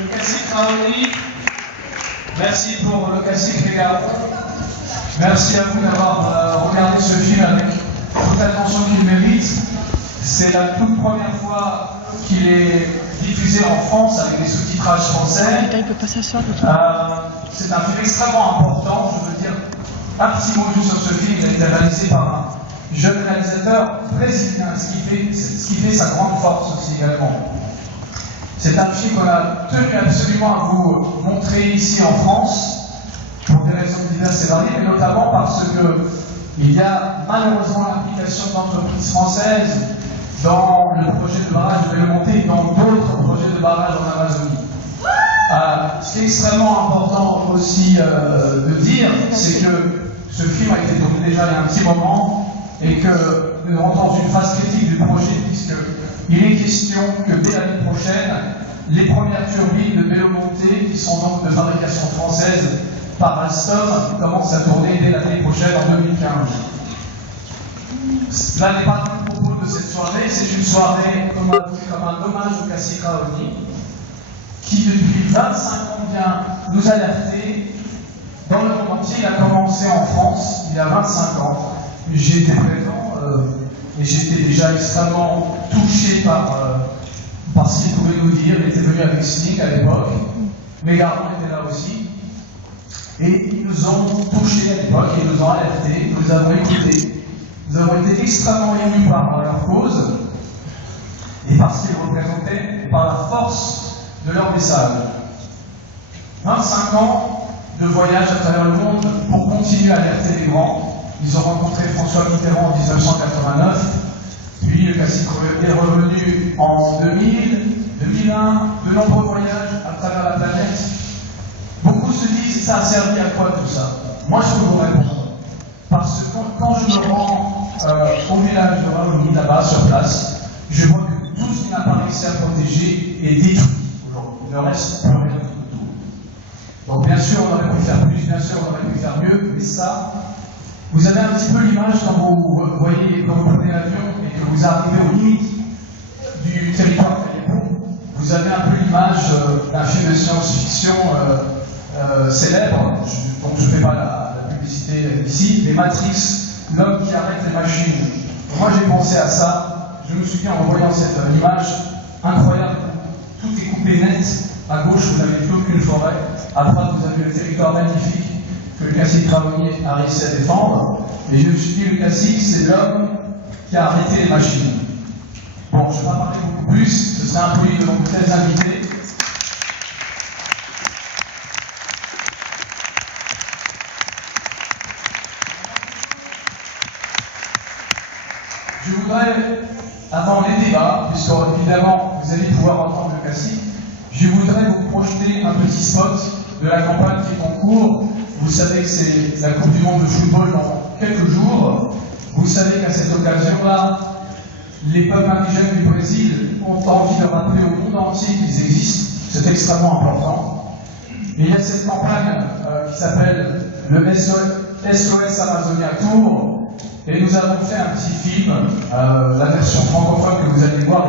Le classique Raoni, merci pour le classique les gars. Merci à vous d'avoir regardé ce film avec toute l'attention qu'il mérite. C'est la toute première fois qu'il est diffusé en France avec des sous-titrages français. C'est un film extrêmement important, je veux dire un petit mot juste sur ce film. Il a été réalisé par un jeune réalisateur brésilien, ce qui fait sa grande force aussi également. C'est un film qu'on a tenu absolument à vous montrer ici en France, pour des raisons diverses et variées, mais notamment parce qu'il y a malheureusement l'implication d'entreprises françaises dans le projet de barrage de Bellemonte et dans d'autres projets de barrage en Amazonie. Ce qui est extrêmement important aussi de dire, c'est que ce film a été tourné déjà il y a un petit moment et que nous rentrons dans une phase critique du projet, puisqu'il est question que dès l'année prochaine, les premières turbines de Bellemonte, qui sont donc de fabrication française par Alstom, commencent à tourner dès l'année prochaine, en 2015. Là n'est pas le propos de cette soirée, c'est une soirée comme un hommage au classique Raoni, qui depuis 25 ans vient nous alerter dans le monde entier. Il a commencé en France il y a 25 ans. J'ai été présent et j'étais déjà extrêmement touché par ce qu'il pouvait nous dire. Il était venu avec Sneak à l'époque, mes garçons étaient là aussi. Et ils nous ont touchés à l'époque, ils nous ont alertés, nous avons écouté. Nous avons été extrêmement émus par leur cause et par ce qu'ils représentaient et par la force de leur message. 25 ans de voyage à travers le monde pour continuer à alerter les grands. Ils ont rencontré François Mitterrand en 1989, puis le classique est revenu en 2000, 2001, de nombreux voyages à travers la planète. Beaucoup se disent, ça a servi à quoi tout ça? Moi je peux vous répondre. Parce que quand je me rends au village de Raoni, là-bas, sur place, je vois que tout ce qui n'a pas réussi à protéger est détruit aujourd'hui. Il ne reste plus rien du tout. Donc bien sûr, on aurait pu faire plus, bien sûr, on aurait pu faire mieux, mais ça, vous avez un petit peu l'image quand vous voyez, quand vous prenez l'avion et que vous arrivez aux limites du territoire Calais-Pont, vous avez un peu l'image d'un film de science-fiction célèbre, donc je ne fais pas la publicité ici, mais Matrix, l'homme qui arrête les machines. Et moi j'ai pensé à ça, je me suis dit en voyant cette image incroyable, tout est coupé net, à gauche vous n'avez plus aucune forêt, à droite vous avez le territoire magnifique que le classique Raoni a réussi à défendre, et je me suis dit le classique c'est l'homme qui a arrêté les machines. Bon, je ne vais pas parler beaucoup plus, ce serait impoli devant de tels invités. Je voudrais, avant les débats, puisque évidemment vous allez pouvoir entendre le classique, je voudrais vous projeter un petit spot de la campagne qui est en cours. Vous savez que c'est la Coupe du Monde de football dans quelques jours. Vous savez qu'à cette occasion-là, les peuples indigènes du Brésil ont envie de rappeler au monde entier qu'ils existent. C'est extrêmement important. Et il y a cette campagne qui s'appelle le SOS Amazonia Tour. Et nous avons fait un petit film, la version francophone que vous allez voir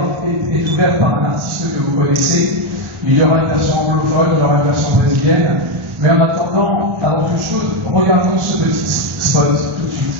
est ouverte par un artiste que vous connaissez. Il y aura une version anglophone, il y aura une version brésilienne. Mais en attendant, avant toute chose, regardons ce petit spot tout de suite.